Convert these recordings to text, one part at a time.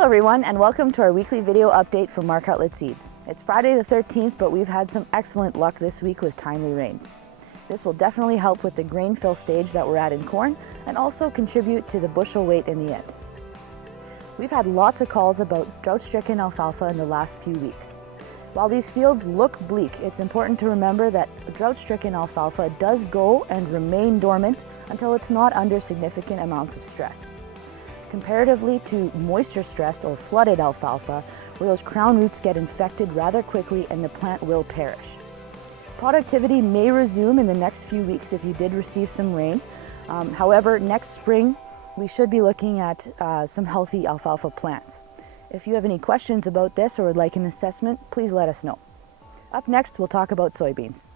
Hello everyone, and welcome to our weekly video update from Mark Outlet Seeds. It's Friday the 13th, but we've had some excellent luck this week with timely rains. This will definitely help with the grain fill stage that we're at in corn, and also contribute to the bushel weight in the end. We've had lots of calls about drought-stricken alfalfa in the last few weeks. While these fields look bleak, it's important to remember that drought-stricken alfalfa does go and remain dormant until it's not under significant amounts of stress. Comparatively to moisture-stressed or flooded alfalfa, where those crown roots get infected rather quickly and the plant will perish. Productivity may resume in the next few weeks if you did receive some rain. However, next spring, we should be looking at some healthy alfalfa plants. If you have any questions about this or would like an assessment, please let us know. Up next, we'll talk about soybeans.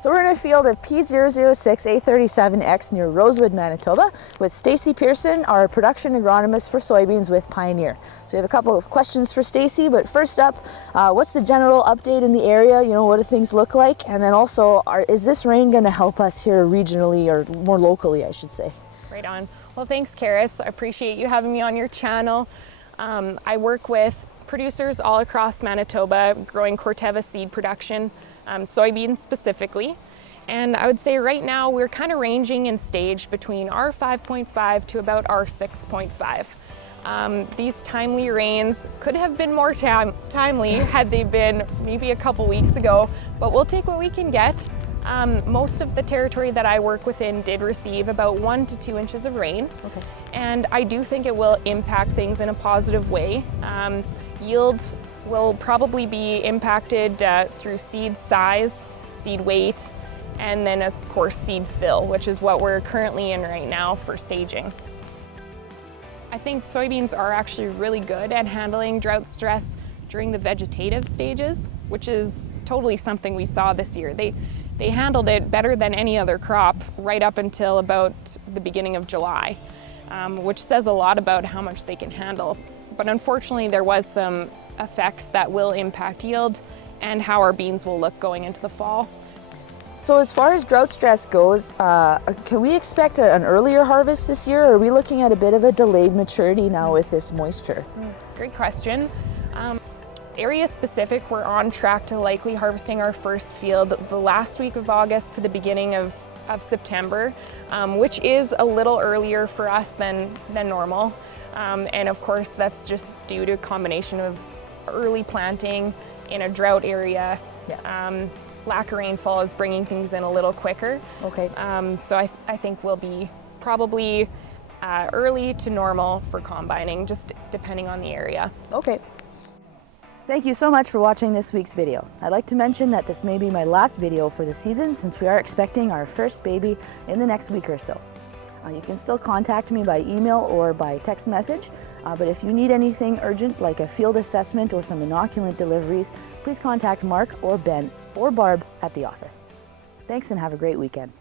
So we're in a field of P006A37X near Rosewood, Manitoba, with Stacy Pearson, our production agronomist for soybeans with Pioneer. So we have a couple of questions for Stacy, but first up, what's the general update in the area? You know, what do things look like? And then also, is this rain going to help us here regionally, or more locally, I should say? Right on. Well, thanks, Karis. I appreciate you having me on your channel. I work with producers all across Manitoba growing Corteva seed production. Soybeans specifically, and I would say right now we're kind of ranging in stage between R5.5 to about R6.5. These timely rains could have been more timely had they been maybe a couple weeks ago, but we'll take what we can get. Most of the territory that I work within did receive about 1 to 2 inches of rain, and I do think it will impact things in a positive way. Yield will probably be impacted through seed size, seed weight, and then of course seed fill, which is what we're currently in right now for staging. I think soybeans are actually really good at handling drought stress during the vegetative stages, which is totally something we saw this year. They handled it better than any other crop right up until about the beginning of July, which says a lot about how much they can handle. But unfortunately, there was some effects that will impact yield and how our beans will look going into the fall. So as far as drought stress goes, can we expect an earlier harvest this year, or are we looking at a bit of a delayed maturity now with this moisture? Great question. Area specific, we're on track to likely harvesting our first field the last week of August to the beginning of September, which is a little earlier for us than normal. And of course, that's just due to a combination of early planting in a drought area. Lack of rainfall is bringing things in a little quicker. So I think we'll be probably early to normal for combining, just depending on the area. Thank you so much for watching this week's video. I'd like to mention that this may be my last video for the season, since we are expecting our first baby in the next week or so. You can still contact me by email or by text message, but if you need anything urgent like a field assessment or some inoculant deliveries, please contact Mark or Ben or Barb at the office. Thanks and have a great weekend.